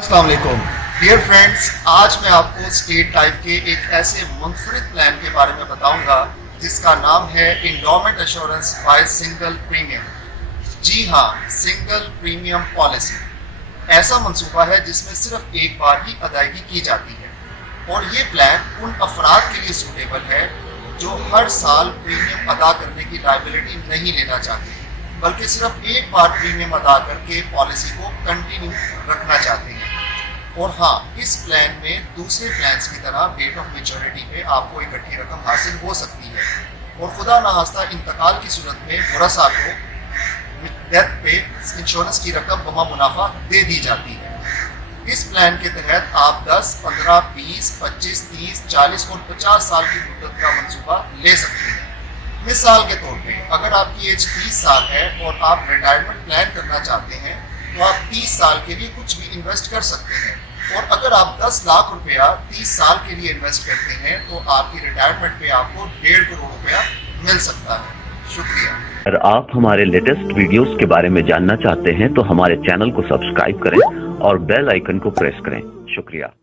अस्सलाम वालेकुम dear friends, आज मैं आपको स्टेट लाइफ के एक ऐसे मुनफरिद प्लान के बारे में बताऊंगा जिसका नाम है endowment assurance by single premium. जी हाँ, सिंगल प्रीमियम पॉलिसी ऐसा मंसूबा है जिसमें सिर्फ एक बार ही अदायगी की जाती है और ये प्लान उन अफराद के लिए सूटेबल है जो हर साल प्रीमियम अदा करने की लायबिलिटी नहीं लेना चाहते, बल्कि सिर्फ एक बार प्रीमियम अदा करके पॉलिसी को कंटिन्यू रखना चाहते हैं। और हाँ, इस प्लान में दूसरे प्लान्स की तरह डेट ऑफ मैच्योरिटी पे आपको इकट्ठी रकम हासिल हो सकती है और खुदा न खास्ता इंतकाल की सूरत में मुरसा को डेथ पे इंश्योरेंस की रकम बमा मुनाफा दे दी जाती है। इस प्लान के तहत आप 10, 15, 20, 25, 30, 40 और 50 साल की मुद्दत का मंसूबा ले सकते हैं। मिसाल के तौर पे अगर आपकी एज 30 साल है और आप रिटायरमेंट प्लान करना चाहते हैं तो आप 30 साल के लिए कुछ भी इन्वेस्ट कर सकते हैं और अगर आप 10 लाख रुपया 30 साल के लिए इन्वेस्ट करते हैं तो आपकी रिटायरमेंट पे आपको 1.5 करोड़ रुपया मिल सकता है। शुक्रिया। अगर आप हमारे लेटेस्ट वीडियोस के बारे में जानना चाहते हैं तो हमारे चैनल को सब्सक्राइब करें और बेल आइकन को प्रेस करें। शुक्रिया।